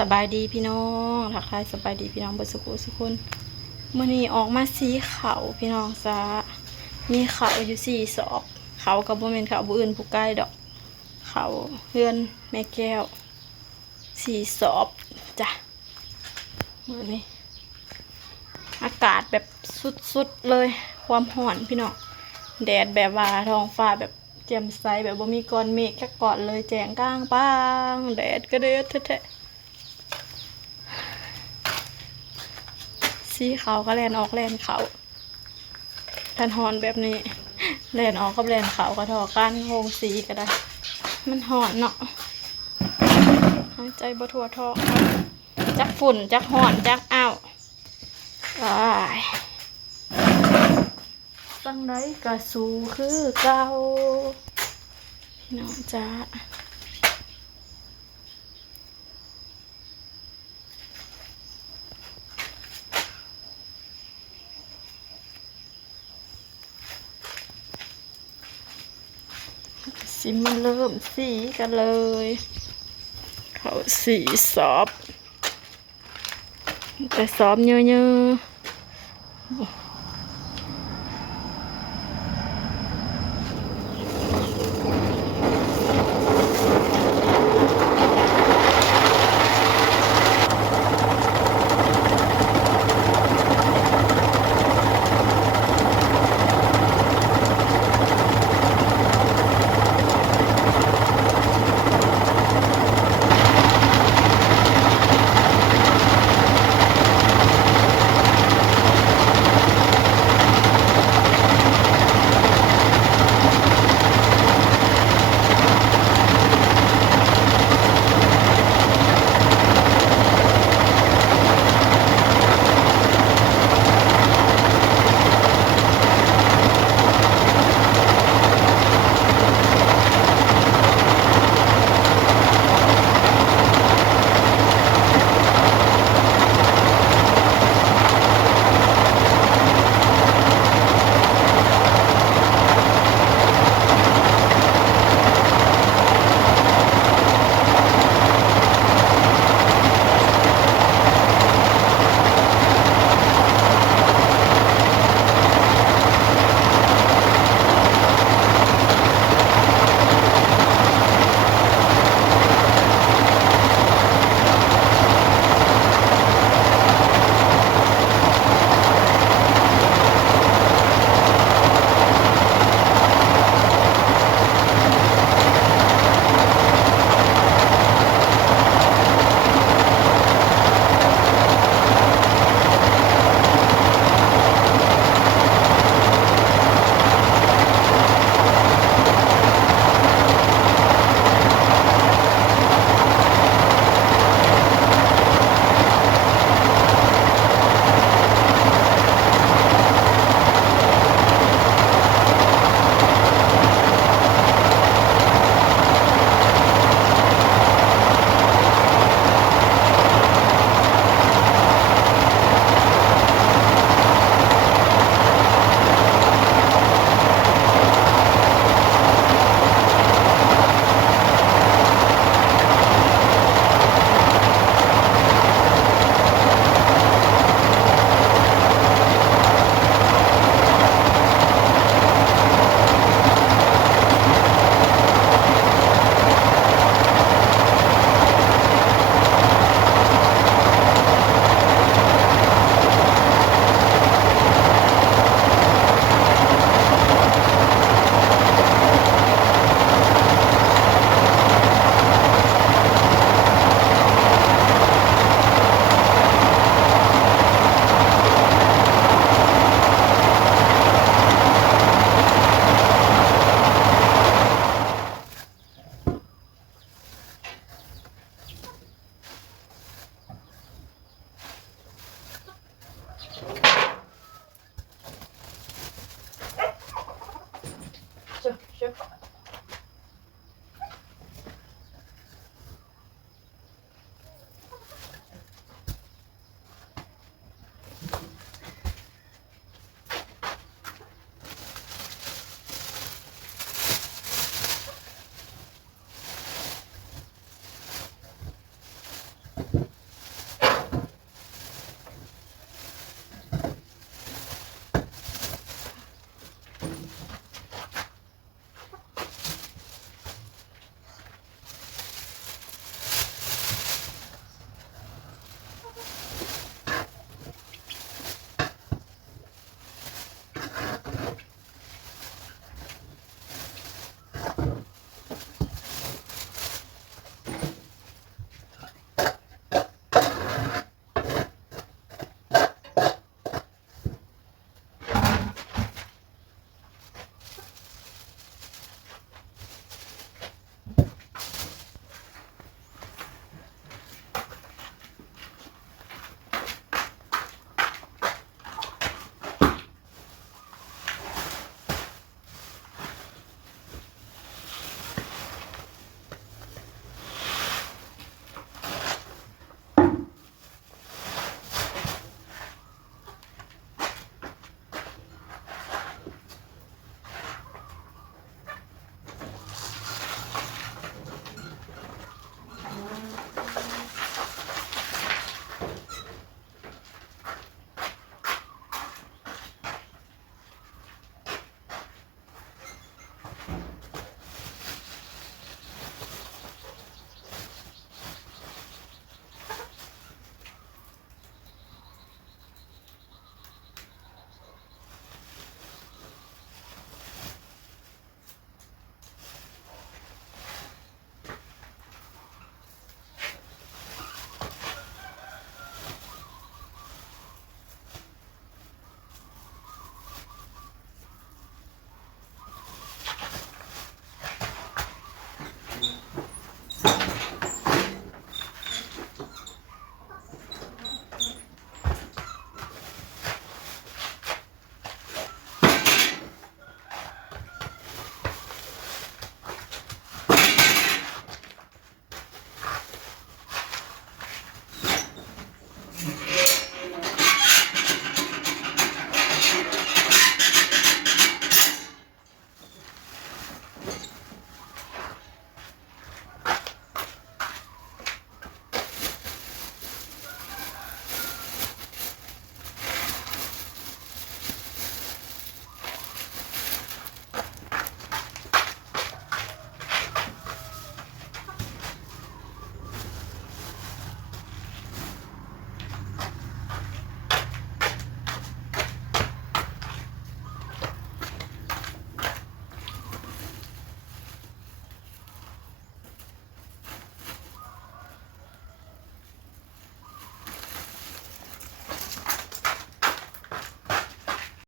สบายดีพี่น้องทักทายสบายดีพี่น้องเบิดสุขุสุคนมื่อนี้ออกมาสีเขาพี่น้องจ้ามีเขาอยู่4 ศอกเขากับบ่แม่นเขาบ่อื่นผู้ใกล้ดอกเขาเฮือนแม่แก้ว4 ศอกจ้ะมื่อนี้อากาศแบบสุดๆเลยความร้อนพี่น้องแดดแบบว่าท้องฟ้าแบบแจ่มใสแบบบ่มีก้อนเมฆแค่ก่อนเลยแจ้งก้างป้างแดดก็เด็ดแท้สีเขาก็แลนออกแลนเขาทันหอนแบบนี้แลนออกกับแลนเขาก็ทอกันโฮงสีก็ได้มันหอนเนาะหายใจบ่ทั่วท้องจักฝุ่นจักหอนจักอ้าวตั้งไหนก็สู้คือเก่าพี่น้องจ้าสิมันเริ่มสีกันเลยเขา4 สอบแต่สอบเยอะ